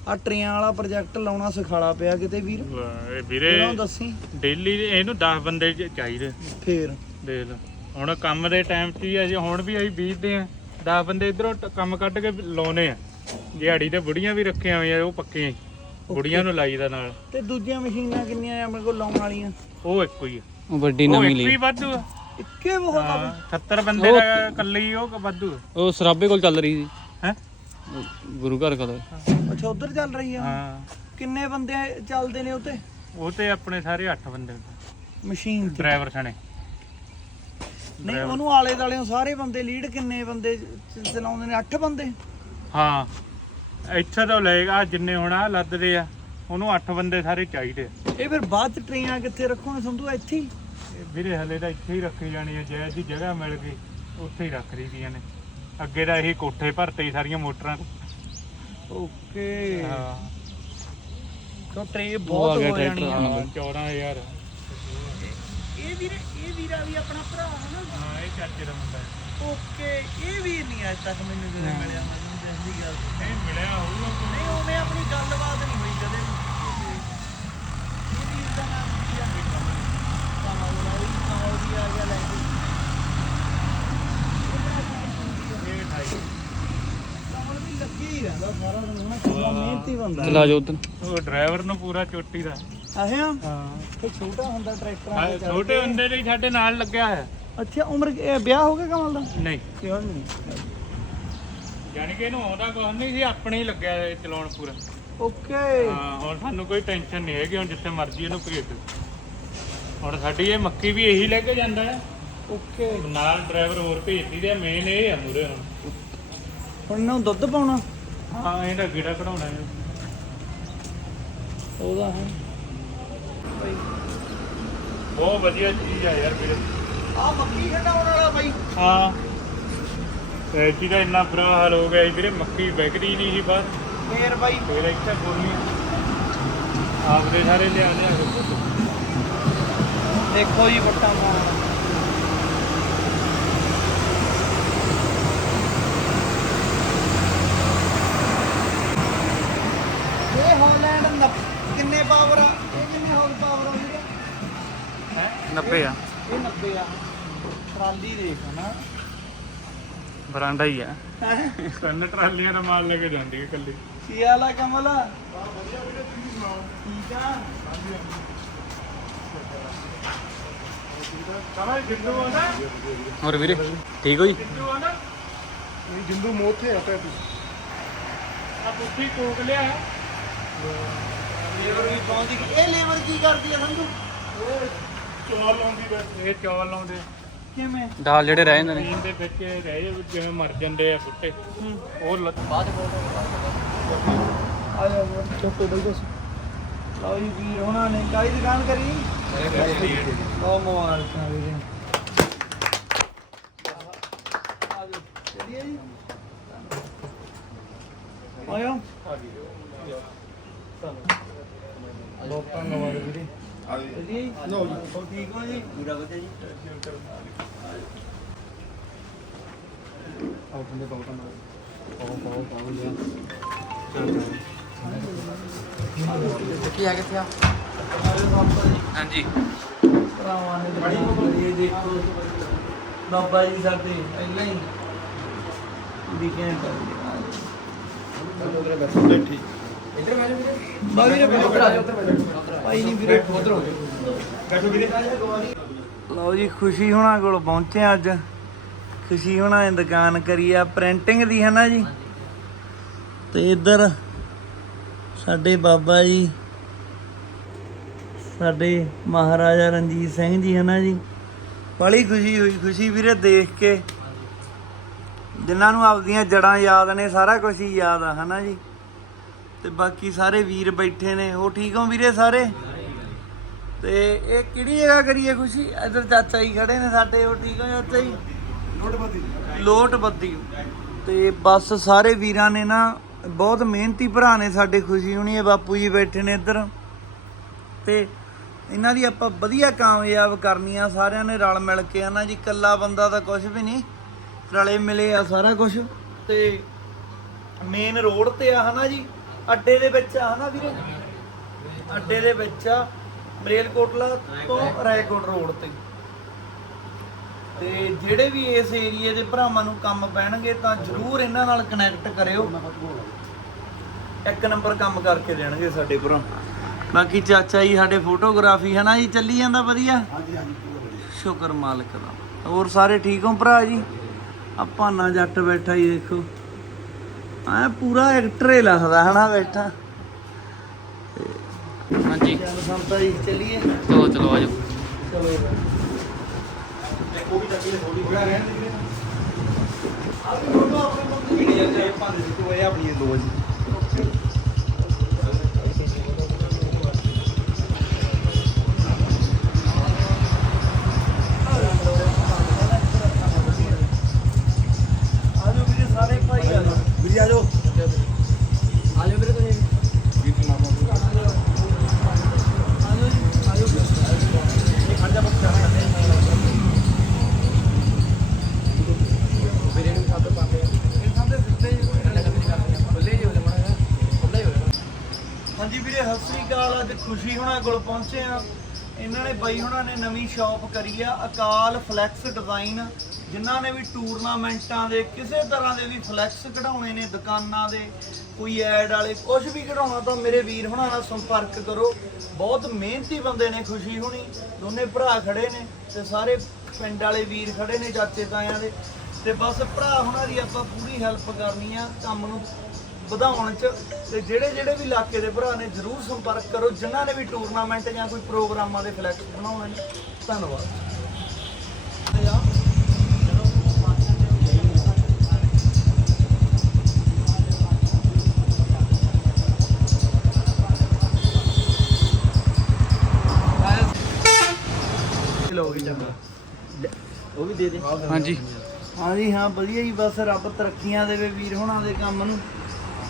ਆ ਟਰੇਆਂ ਵਾਲਾ ਪ੍ਰੋਜੈਕਟ ਲਾਉਣਾ ਸਿਖਾਲਾ ਪਿਆ ਕਿਤੇ ਵੀਰ। ਵਾਹ, ਇਹ ਵੀਰੇ ਇਹਨਾਂ ਨੂੰ ਦੱਸੀ। ਡੇਲੀ ਇਹਨੂੰ 10 ਬੰਦੇ ਚ- ਚਾਹੀਦੇ। ਫੇਰ। ਦੇਖ ਲਓ ਹੁਣ ਕੰਮ ਦੇ ਟਾਈਮ 'ਚ ਹੀ ਅਸੀਂ ਹੁਣ ਵੀ ਅਸੀਂ ਬੀਜਦੇ ਆ 10 ਬੰਦੇ ਇਧਰੋਂ ਕੰਮ ਕੱਢ ਕੇ ਲਾਉਨੇ ਆ। ਦਿਹਾੜੀ ਤੇ ਬੁੜੀਆਂ ਵੀ ਰੱਖੀਆਂ ਹੋਈਆਂ ਉਹ ਪੱਕੀਆਂ ਹੀ। ਬੁੜੀਆਂ ਨੂੰ ਲਾਈਦਾ ਨਾਲ। ਤੇ ਦੂਜੀਆਂ ਮਸ਼ੀਨਾਂ ਕਿੰਨੀਆਂ ਆ ਮੇਰੇ ਕੋਲ ਲਾਉਣ ਵਾਲੀਆਂ? ਉਹ ਇੱਕੋ ਹੀ ਆ। ਉਹ ਵੱਡੀ ਉਹ ਨਵੀਂ ਇੱਕ ਹੀ ਲਈ ਵਾਧੂ ਆ। ਇੱਕੇ ਬਹੁਤ ਆ ਹਾਂ 70 ਬੰਦੇ ਦਾ ਕੱਲੀ ਉਹ ਵਾਧੂ ਆ। ਉਹ ਸਰਾਬੇ ਕੋਲ ਚੱਲ ਰਹੀ ਸੀ। ਹੈ? ਉਹ ਗੁਰੂ ਘਰ ਕੋਲ। ਅੱਛਾ ਉਧਰ ਚੱਲ ਰਹੀ ਆ। ਹਾਂ। ਕਿੰਨੇ ਬੰਦੇ ਚੱਲਦੇ ਨੇ ਉਤੇ ਉਹ ਤੇ ਆਪਣੇ ਸਾਰੇ 8 ਬੰਦੇ ਮਸ਼ੀਨ ਤੇ। ਡਰਾਈਵਰ ਸਣੇ। ਨਹੀਂ ਉਹਨੂੰ ਆਲੇ ਦਾਲਿਓਂ ਸਾਰੇ ਬੰਦੇ ਲੀਡ ਕਿੰਨੇ ਬੰਦੇ ਚ- ਚਲਾਉਂਦੇ ਨੇ? 8 ਬੰਦੇ? ਹਾਂ। ਇੱਥੇ ਤੋਂ ਲਏਗਾ ਜਿੰਨੇ ਹੁਣ ਆ ਲੱਦਦੇ ਆ। ਉਹਨੂੰ 8 ਬੰਦੇ ਸਾਰੇ ਚਾਹੀਦੇ। ਆ। ਇਹ ਫਿਰ ਬਾਅਦ ਚ ਟਰੇਆਂ ਕਿੱਥੇ ਰੱਖੋਗੇ ਸੰਧੂ ਇੱਥੇ ਹੀ? ਇਹ ਵੀਰੇ ਹਲੇ ਤਾਂ ਇੱਥੇ ਹੀ ਰੱਖੀ ਜਾਣੀ ਹੈ ਜੇ ਦੀ ਜਗ੍ਹਾ ਮਿਲ ਗਈ। ਉੱਥੇ ਹੀ ਰੱਖ ਲਈਆਂ ਨੇ। ਅੱਗੇ ਤਾਂ ਇਹੀ ਕੋਠੇ ਭਰਤੇ ਹੀ ਸਾਰੀਆਂ ਮੋਟਰਾਂ ਓਕੇ। ਹਾਂ। ਤਾਂ ਟਰੇ ਆ ਬਹੁਤ ਹੋ ਹਾਂ ਬਈ 14000 ਇਹ ਵੀਰੇ ਇਹ ਵੀਰਾ ਵੀ ਆਪਣਾ ਭਰਾ ਹੈ ਨਾ? ਹਾਂ ਇਹ ਚਾਚੇ ਦਾ ਮੁੰਡਾ ਹੈ। ਓਕੇ ਇਹ ਵੀਰ ਨਹੀਂ ਅੱਜ ਤੱਕ ਮੈਨੂੰ ਕਦੇ ਮਿਲਿਆ। ਮੈਨੂੰ ਦੱਸਦੀ ਗੱਲ ਨਹੀਂ ਮਿਲਿਆ ਹੋਊਗਾ ਨਹੀਂ ਉਹਨੇ ਆਪਣੀ ਗੱਲਬਾਤ ਨਹੀਂ ਹੋਈ ਕਦੇ ਵੀ। ਇਹ ਵੀਰ ਦਾ ਨਾਮ ਕੀ ਆ? ਕਮਲ ਦਾ ਵੀ ਕਮਲ ਵੀ ਆ ਗਿਆ ਲੈ ਕੇ। ਇਹ 28 ਕਮਲ ਵੀ ਲੱਗੀ ਹੀ ਰਹਿੰਦਾ ਸਾਰਾ ਦਿਨ ਹਨਾ ਕਿੰਨਾ ਮਿਹਨਤੀ ਬੰਦਾ ਚਲਾ ਜਾ ਉਧਰ। ਉਹ ਡਰਾਈਵਰ ਨੂੰ ਪੂਰਾ ਚੋਟੀ ਦਾ। ਆਹਿਆ ਹਾਂ। ਤੇ ਛੋਟਾ ਹੁੰਦਾ ਟਰੈਕਟਰਾਂ ਚੱਲ ਛੋਟੇ ਹੁੰਦੇ ਨੇ ਹੀ ਸਾਡੇ ਨਾਲ ਲੱਗਿਆ ਹੈ ਅੱਛਾ ਉਮਰ ਵਿਆਹ ਹੋ ਗਿਆ ਕਮਲ ਦਾ? ਨਹੀਂ। ਕਿਉਂ ਨਹੀਂ? ਯਾਨੀ ਕਿ ਇਹਨੂੰ ਆਉਂਦਾ ਕੁਝ ਨਹੀਂ ਸੀ ਆਪਣੇ ਹੀ ਲੱਗਿਆ ਇਹ ਚਲਾਉਣ ਪੂਰਾ। ਓਕੇ। ਹਾਂ ਹੁਣ ਸਾਨੂੰ ਕੋਈ ਟੈਨਸ਼ਨ ਨਹੀਂ ਹੈਗੀ ਹੁਣ ਜਿੱਥੇ ਮਰਜ਼ੀ ਇਹਨੂੰ ਭੇਜ ਦਿਓ। ਹੁਣ ਸਾਡੀ ਇਹ ਮੱਕੀ ਵੀ ਇਹੀ ਲੈ ਕੇ ਜਾਂਦਾ ਹੈ। ਓਕੇ। ਨਾਲ ਡਰਾਈਵਰ ਹੋਰ ਭੇਜਦੀ ਤੇ ਮੇਨ ਇਹ ਆ ਮੂਰੇ ਹੁਣ। ਹੁਣ ਇਹਨੂੰ ਦੁੱਧ ਪਾਉਣਾ? ਹਾਂ ਇਹਦਾ ਗੀੜਾ ਕਢਾਉਣਾ ਹੈ। ਉਹਦਾ ਹੈ। ਬਹੁਤ ਵਧੀਆ ਚੀਜ਼ ਆ ਯਾਰ ਵੀਰੇ। ਆ ਮੱਕੀ ਖੰਡਾਉਣ ਵਾਲਾ ਬਾਈ। ਹਾਂ। ਐਜੀ ਦਾ ਇੰਨਾ ਬੁਰਾ ਹਾਲ ਹੋ ਗਿਆ ਸੀ ਵੀਰੇ ਮੱਕੀ ਵਿਕਦੀ ਨਹੀਂ ਸੀ ਬਸ। ਫੇਰ ਬਾਈ। ਫਿਰ ਇੱਥੇ ਬੋਲੀਆਂ ਆਪਦੇ ਸਾਰੇ ਲਿਆ ਲਿਆ ਕੇ ਦੇਖੋ ਜੀ ਵੱਟਾਂ ਮਾਰਨਾ। ਇਹ ਹਾਲੈਂਡ ਕਿੰਨੇ ਪਾਵਰ ਆ? ਇਹ ਕਿੰਨੇ ਹਾਲ ਪਾਵਰ ਆ ਵੀਰੇ? ਹੈ? 90 ਆ। ਇਹ 90 ਆ। ਟਰਾਲੀ ਦੇਖ ਨਾ। ਬਰਾਂਡਾ ਹੀ ਆ। ਹੈ ਤਿੰਨ ਟਰਾਲੀਆਂ ਦਾ ਮਾਲ ਲੈ ਕੇ ਜਾਂਦੀ ਹੈ ਇਕੱਲੀ। ਕੀ ਹਾਲ ਆ ਕਮਲ? ਠੀਕ ਆ? ਕਮਲ ਜਿੰਦੂ ਆਉਂਦਾ ਹੋਰ ਵੀਰੇ ਠੀਕ ਹੋ ਜੀ? ਜਿੰਦੂ ਆਉਂਦਾ ਇਹ ਜਿੰਦੂ ਮੋਥੇ ਆ ਪੈ ਆ ਪੁੱਠੀ ਕੋਕ ਲਿਆ। ਲੇਬਰ ਵੀ ਪਹੁੰਚ ਗਈ ਇਹ ਲੇਬਰ ਕੀ ਕਰਦੀ ਆ ਸੰਧੂ ਚੌਲ ਲਾਉਂਦੀ ਬਸ। ਇਹ ਚੌਲ ਲਾਉਂਦੇ ਕਿਵੇਂ ਦਾਲ ਜਿਹੜੇ ਰਹਿ ਜਾਂਦੇ ਨੇ। ਜ਼ਮੀਨ ਦੇ ਵਿੱਚ ਰਹਿ ਜਿਵੇਂ ਮਰ ਜਾਂਦੇ ਆ ਬੁੱਟੇ। ਉਹ ਲ- ਆ ਜਾ ਚੁੱਕੋ ਬਈ ਬਸ ਲਓ ਜੀ ਵੀਰ ਹੋਣਾ ਨੇ ਕਾਹਦੀ ਦੁਕਾਨ ਕਰੀ? ਬਹੁਤ ਮੁਬਾਰਕਾਂ ਵੀਰੇ। ਹੈ ਜੀ। ਆਇਆ ਬਹੁਤ ਧੰਨਵਾਦ ਵੀਰੇ। ਜੀ ਲੋ ਜੀ ਹੋਰ ਠੀਕ ਹੋ ਜੀ ਪੂਰਾ ਵਧੀਆ ਜੀ ਆਉ ਬੰਦੇ ਬਹੁਤ ਧੰਨਵਾਦ ਬਹੁਤ ਬਹੁਤ ਬਹੁਤ ਕੀ ਆ ਕਿੱਥੇ ਆ ਹਾਂਜੀ। ਭਰਾਵਾਂ ਨੇ ਬੜੀ ਵਧੀਆ ਦੇਖੋ। ਬਾਬਾ ਜੀ ਸਾਡੇ ਪਹਿਲਾਂ ਹੀ। ਵੀ ਕਹਿਣ ਇੱਧਰ ਬੈਠੋ ਵੀਰੇ ਬਾਵੀਰੇ ਉੱਧਰ ਆ ਜਾ ਉੱਧਰ ਬੈਠੋ ਭਾਈ ਨਹੀਂ ਵੀਰੇ ਉੱਧਰ ਹੋ ਬੈਠੋ ਵੀਰੇ ਲਓ ਜੀ, ਖੁਸ਼ੀ ਹੋਣਾ ਕੋਲ ਪਹੁੰਚੇ ਅੱਜ। ਖੁਸ਼ੀ ਹੋਣਾ ਨੇ ਦੁਕਾਨ ਕਰੀ ਆ ਪ੍ਰਿੰਟਿੰਗ ਦੀ, ਹੈ ਨਾ ਜੀ? ਤੇ ਇੱਧਰ ਸਾਡੇ ਬਾਬਾ ਜੀ, ਸਾਡੇ ਮਹਾਰਾਜਾ ਰਣਜੀਤ ਸਿੰਘ ਜੀ, ਹੈ ਨਾ ਜੀ? ਬੜੀ ਖੁਸ਼ੀ ਹੋਈ, ਖੁਸ਼ੀ ਵੀਰੇ ਦੇਖ ਕੇ। ਜਿਨ੍ਹਾਂ ਨੂੰ ਆਪਦੀਆਂ ਜੜਾਂ ਯਾਦ ਨੇ, ਸਾਰਾ ਕੁਝ ਹੀ ਯਾਦ ਆ ਹਨਾ ਜੀ? ਤੇ ਬਾਕੀ ਸਾਰੇ ਵੀਰ ਬੈਠੇ ਨੇ ਉਹ ਠੀਕ ਹੋ ਵੀਰੇ ਸਾਰੇ? ਤੇ ਇਹ ਕਿਹੜੀ ਜਗ੍ਹਾ ਕਰੀਏ ਖੁਸ਼ੀ? ਇਧਰ ਚਾਚਾ ਜੀ ਖੜੇ ਨੇ ਸਾਡੇ ਉਹ ਠੀਕ ਹੋ ਚਾਚਾ ਜੀ? ਲੋਟ ਬੱਦੀ ਤੇ ਬਸ ਸਾਰੇ ਵੀਰਾਂ ਨੇ ਨਾ ਬਹੁਤ ਮਿਹਨਤੀ ਭਰਾ ਨੇ ਸਾਡੇ ਖੁਸ਼ੀ ਹੁਣੀ ਇਹ ਬਾਪੂ ਜੀ ਬੈਠੇ ਨੇ ਇੱਧਰ। ਤੇ ਇਹਨਾਂ ਦੀ ਆਪਾਂ ਵਧੀਆ ਕਾਮਯਾਬ ਕਰਨੀ ਆ ਸਾਰਿਆਂ ਨੇ ਰਲ ਮਿਲ ਕੇ ਆ ਨਾ ਜੀ ਇਕੱਲਾ ਬੰਦਾ ਤਾਂ ਕੁਝ ਵੀ ਨਹੀਂ ਰਲੇ ਮਿਲੇ ਆ ਸਾਰਾ ਕੁਝ ਤੇ ਮੇਨ ਰੋਡ ਤੇ ਆ ਹਨਾ ਜੀ ਅੱਡੇ ਦੇ ਵਿੱਚ ਆ ਹਨਾ ਵੀਰੇ? ਅੱਡੇ ਦੇ ਵਿੱਚ ਆ ਮਰੇਲਕੋਟਲਾ ਤੋਂ ਰਾਏਕੋਟ ਰੋਡ ਤੇ। ਤੇ ਜਿਹੜੇ ਵੀ ਇਸ ਏਰੀਏ ਦੇ ਭਰਾਵਾਂ ਨੂੰ ਕੰਮ ਪੈਣਗੇ ਤਾਂ ਜਰੂਰ ਇਹਨਾਂ ਨਾਲ ਕਨੈਕਟ ਕਰਿਓ। ਇੱਕ ਨੰਬਰ ਕੰਮ ਕਰਕੇ ਦੇਣਗੇ ਸਾਡੇ ਭਰਾ। ਬਾਕੀ ਚਾਚਾ ਜੀ ਸਾਡੇ ਫੋਟੋਗ੍ਰਾਫੀ ਹੈ ਨਾ ਜੀ, ਚੱਲੀ ਜਾਂਦਾ ਵਧੀਆ? ਹਾਂਜੀ ਹਾਂਜੀ ਸ਼ੁਕਰ ਮਾਲਕ ਦਾ। ਹੋਰ ਸਾਰੇ ਠੀਕ ਹੋ ਭਰਾ ਜੀ? ਆਪਾਂ ਨਾ ਜੱਟ ਬੈਠਾ ਹੀ ਦੇਖੋ। ਐ ਪੂਰਾ ਐਕਟਰ ਹੀ ਲੱਗਦਾ ਹਨਾ ਬੈਠਾ। ਹਾਂਜੀ। ਚੱਲ ਸੰਤਾ ਜੀ ਚੱਲੀਏ। ਚਲੋ ਚਲੋ ਆਜੋ ਚਲੋ ਆਜੋ ਬਾਈ ਹੁਣਾਂ ਨੇ ਨਵੀਂ ਸ਼ਾਪ ਕਰੀ ਆ ਅਕਾਲ ਫਲੈਕਸ ਡਿਜ਼ਾਈਨ, ਜਿਨ੍ਹਾਂ ਨੇ ਵੀ ਟੂਰਨਾਮੈਂਟਾਂ ਦੇ ਕਿਸੇ ਤਰ੍ਹਾਂ ਦੇ ਵੀ ਫਲੈਕਸ ਕਢਾਉਣੇ ਨੇ ਦੁਕਾਨਾਂ ਦੇ, ਕੋਈ ਐਡ ਵਾਲੇ ਕੁਝ ਵੀ ਕਢਾਉਣਾ ਤਾਂ ਮੇਰੇ ਵੀਰ ਹੁਣਾਂ ਨਾਲ ਸੰਪਰਕ ਕਰੋ। ਬਹੁਤ ਮਿਹਨਤੀ ਬੰਦੇ ਨੇ, ਖੁਸ਼ੀ ਹੁਣੀ। ਦੋਨੇ ਭਰਾ ਖੜੇ ਨੇ ਤੇ ਸਾਰੇ ਪਿੰਡ ਵਾਲੇ ਵੀਰ ਖੜੇ ਨੇ, ਚਾਚੇ ਤਾਇਆਂ ਦੇ। ਤੇ ਬਸ ਭਰਾ ਹੁਣਾਂ ਦੀ ਆਪਾਂ ਪੂਰੀ ਹੈਲਪ ਕਰਨੀ ਆ, ਕੰਮ ਨੂੰ ਵਧਾਉਣ ਚ ਤੇ ਜਿਹੜੇ ਜਿਹੜੇ ਵੀ ਇਲਾਕੇ ਦੇ ਭਰਾ ਨੇ ਜਰੂਰ ਸੰਪਰਕ ਕਰੋ। ਜਿਨ੍ਹਾਂ ਨੇ ਵੀ ਟੂਰਨਾਮੈਂਟ ਜਾਂ ਕੋਈ ਪ੍ਰੋਗਰਾਮਾਂ ਦੇ ਫਲੈਕਸ ਬਣਾਉਣੇ ਨੇ ਧੰਨਵਾਦ। ਲੋਗੀ ਚੰਗਾ। ਉਹ ਵੀ ਦੇ ਦੇ। ਹਾਂਜੀ। ਹਾਂਜੀ ਹਾਂ ਵਧੀਆ ਜੀ ਬਸ ਰੱਬ ਤਰੱਕੀਆਂ ਦੇਵੇ ਵੀਰ ਹੋਣਾ ਦੇ ਕੰਮ ਨੂੰ।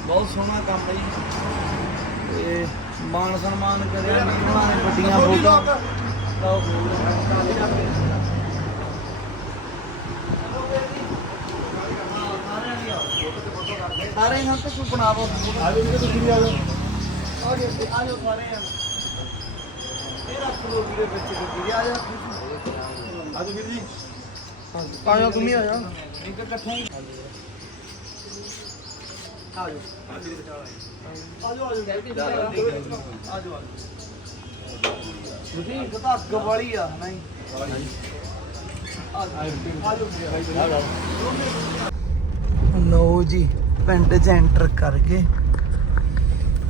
ਬਹੁਤ ਸੋਹਣਾ ਕੰਮ ਹੈ ਜੀ। ਤੇ ਮਾਨ ਸਨਮਾਨ ਕਰਿਆ ਹੋਣਾ ਨੇ ਵੱਡੀਆਂ ਫੋਟੋਆਂ। ਲਓ। ਸਾਰੇ ਹਾਂ ਤੇ ਕੋਈ ਬਣਾਵੋ। ਆ ਜਾਓ ਵੀਰੇ ਤੁਸੀਂ ਵੀ ਆ ਜਾਓ। ਆ ਜਾਓ ਆ ਜਾਓ ਸਾਰੇ ਆ ਇਹ ਰੱਖ ਲੋ ਵੀਰੇ ਆ ਜਾ ਆ ਜਾਓ ਵੀਰ ਜੀ। ਆ ਇੱਕ ਇਕੱਠਾ ਹੀ ਆ ਜਾਓ ਆ ਜਾਓ ਆ ਤੁਸੀਂ ਇੱਕ ਤਾਂ ਅੱਗ ਵਾਲੀ ਆ, ਨਹੀਂ। ਲਓ ਜੀ, ਪਿੰਡ ਚ ਐਂਟਰ ਕਰਕੇ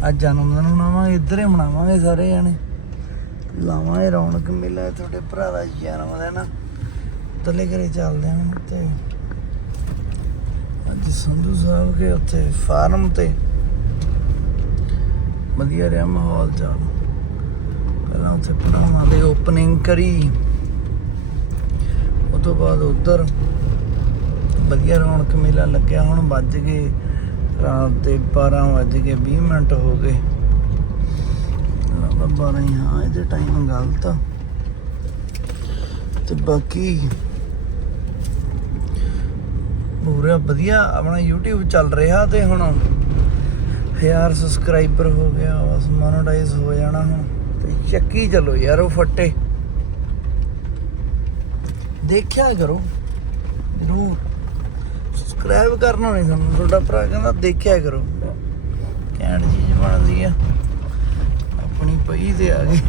ਅੱਜ ਜਨਮ ਦਿਨ ਮਨਾਵਾਂਗੇ, ਇੱਧਰ ਹੀ ਮਨਾਵਾਂਗੇ ਸਾਰੇ ਜਣੇ। ਲਾਵਾਂਗੇ ਰੌਣਕ ਮੇਲਾ, ਤੁਹਾਡੇ ਭਰਾ ਦਾ ਜਨਮ ਦਿਨ ਆ। ਘਰੇ ਚੱਲਦੇ ਹਾਂ ਤੇ ਅੱਜ ਸੰਧੂ ਸਾਹਿਬ ਕੇ ਉੱਥੇ ਫਾਰਮ ਤੇ ਵਧੀਆ ਰਿਹਾ ਮਾਹੌਲ ਚਾਲ। ਪਹਿਲਾਂ ਉੱਥੇ ਭਰਾਵਾਂ ਦੇ ਓਪਨਿੰਗ ਕਰੀ। ਉਸ ਤੋਂ ਬਾਅਦ ਉਧਰ ਵਧੀਆ ਰੌਣਕ ਮੇਲਾ ਲੱਗਿਆ, ਹੁਣ ਵੱਜ ਗਏ ਰਾਤ ਦੇ 12 ਵੱਜ ਗਏ 20 ਮਿੰਟ ਹੋ ਗਏ। ਲੱਗਦਾ 12 ਹੀ, ਹਾਂ, ਇਹਦੇ ਟਾਈਮ ਗਲਤ ਆ। ਤੇ ਬਾਕੀ ਪੂਰਾ ਵਧੀਆ, ਆਪਣਾ YouTube ਚੱਲ ਰਿਹਾ ਤੇ ਹੁਣ 1000 ਸਬਸਕ੍ਰਾਈਬਰ ਹੋ ਗਿਆ, ਬਸ ਮੋਨੇਟਾਈਜ਼ ਹੋ ਜਾਣਾ ਹੁਣ। ਤੇ ਚੱਕੀ ਚੱਲੋ ਯਾਰ ਉਹ ਫੱਟੇ। ਦੇਖਿਆ ਕਰੋ, ਜਰੂਰ। ਸਬਸਕ੍ਰਾਈਬ ਕਰਨਾ ਨਹੀਂ ਸਾਨੂੰ, ਤੁਹਾਡਾ ਭਰਾ ਕਹਿੰਦਾ ਦੇਖਿਆ ਕਰੋ। ਕੈਂਡ ਚੀਜ਼ ਬਣਦੀ ਆ। ਆਪਣੀ ਪਈ ਤੇ ਆ ਗਈ।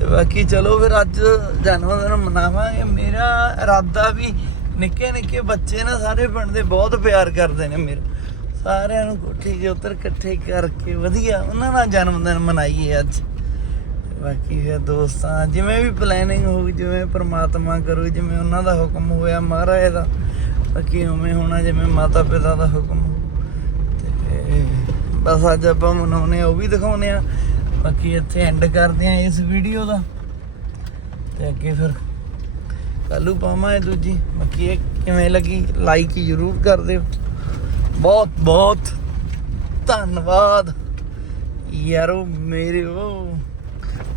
ਤੇ ਬਾਕੀ ਚਲੋ ਫਿਰ ਅੱਜ ਜਨਮ ਦਿਨ ਮਨਾਵਾਂਗੇ। ਮੇਰਾ ਇਰਾਦਾ ਵੀ ਨਿੱਕੇ ਨਿੱਕੇ ਬੱਚੇ ਨਾ ਸਾਰੇ ਪਿੰਡ ਦੇ ਬਹੁਤ ਪਿਆਰ ਕਰਦੇ ਨੇ ਮੇਰੇ। ਸਾਰਿਆਂ ਨੂੰ ਕੋਠੀ ਦੇ ਉੱਤਰ ਇਕੱਠੇ ਕਰਕੇ ਵਧੀਆ ਉਹਨਾਂ ਦਾ ਜਨਮ ਦਿਨ ਮਨਾਈਏ ਅੱਜ। ਬਾਕੀ ਫਿਰ ਦੋਸਤਾਂ, ਜਿਵੇਂ ਵੀ ਪਲੈਨਿੰਗ ਹੋਊ, ਜਿਵੇਂ ਪ੍ਰਮਾਤਮਾ ਕਰੂ, ਜਿਵੇਂ ਉਹਨਾਂ ਦਾ ਹੁਕਮ ਹੋਇਆ ਮਹਾਰਾਜ ਦਾ, ਬਾਕੀ ਉਵੇਂ ਹੋਣਾ ਜਿਵੇਂ ਮਾਤਾ ਪਿਤਾ ਦਾ ਹੁਕਮ ਹੋਊ। ਤੇ ਬਸ ਅੱਜ ਆਪਾਂ ਮਨਾਉਨੇ ਆ ਉਹ ਵੀ ਦਿਖਾਉਨੇ ਆ ਬਾਕੀ ਇੱਥੇ ਐਂਡ ਕਰਦੇ ਆ ਇਸ ਵੀਡੀਓ ਦਾ। ਤੇ ਅੱਗੇ ਫਿਰ ਕੱਲੂ ਪਾਵਾਂ ਇਹ ਦੂਜੀ। ਬਾਕੀ ਇਹ ਕਿਵੇਂ ਲੱਗੀ ਲਾਈਕ ਜ਼ਰੂਰ ਕਰ ਦਿਓ। ਬਹੁਤ ਬਹੁਤ ਧੰਨਵਾਦ। ਯਾਰੋ, ਮੇਰੇ ਉਹ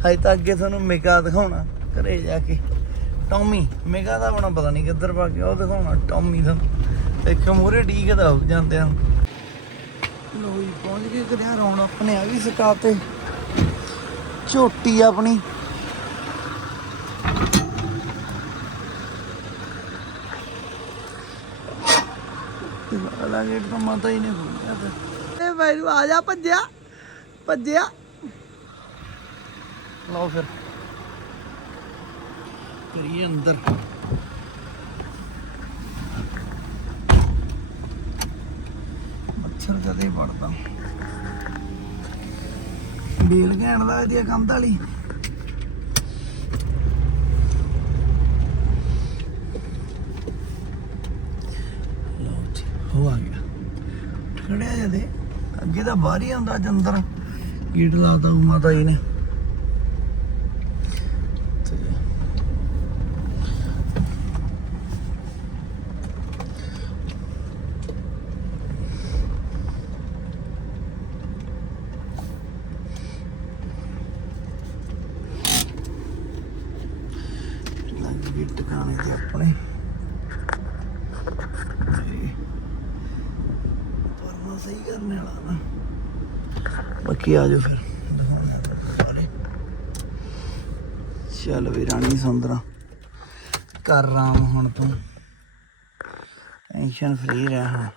ਹਜੇ ਤਾਂ ਅੱਗੇ ਤੁਹਾਨੂੰ ਮੇਗਾ ਦਿਖਾਉਣਾ, ਘਰੇ ਜਾ ਕੇ। ਟੌਮੀ, ਮੇਗਾ ਦਾ ਬਣਾ ਪਤਾ ਨਹੀਂ ਕਿੱਧਰ ਪਾ ਕੇ ਉਹ ਦਿਖਾਉਣਾ ਟੌਮੀ ਦਾ। ਇੱਕ ਮੂਰੇ ਡੀਕਦਾ ਹੋ ਜਾਂਦੇ ਆ ਲੋ ਪਹੁੰਚ ਗਏ ਕਰਿਆ ਰੌਣ ਆਪਣੇ ਆ ਵੀ ਸਕਾਤੇ ਝੋਟੀ ਆਪਣੀ। ਵਾਲਾ ਗੇਟ ਤਾਂ ਮਾਤਾ ਹੀ ਨੇ ਖੋਲਿਆ ਤੇ। ਇਹ ਮੈਨੂੰ ਆ ਜਾ ਭੱਜਿਆ ਭੱਜਿਆ। ਲਓ ਫਿਰ। ਕਰੀਏ ਅੰਦਰ। ਮੱਛਰ ਕਦੇ ਵੜਦਾ ਬੇਲ ਘੈਣ ਦਾ ਇਹਦੀ ਕੰਧ ਵਾਲੀ ਲਓ ਜੀ ਹੋ ਆ ਗਿਆ ਖੜਿਆ ਜਦੇ ਅੱਗੇ ਤਾਂ ਬਾਹਰ ਹੀ ਆਉਂਦਾ ਅੱਜ ਅੰਦਰ। ਗੇਟ ਲਾਤਾ ਮਾਤਾ ਜੀ ਨੇ। ਤੇ ਲੱਗ ਗਈ ਟਿਕਾਣੇ ਤੇ ਆਪਣੇ ਤੇ ਪਰਨਾ ਸਹੀ ਕਰਨੇ ਵਾਲਾ ਨਾ ਬਾਕੀ ਆ ਜਾਓ ਫਿਰ। ਚੱਲ ਵੀ ਰਾਣੀ ਸੁੰਦਰਾ ਕਰ ਰਾਮ ਹੁਣ ਤੂੰ। ਟੈਨਸ਼ਨ ਫਰੀ ਰਹਿ ਹੁਣ।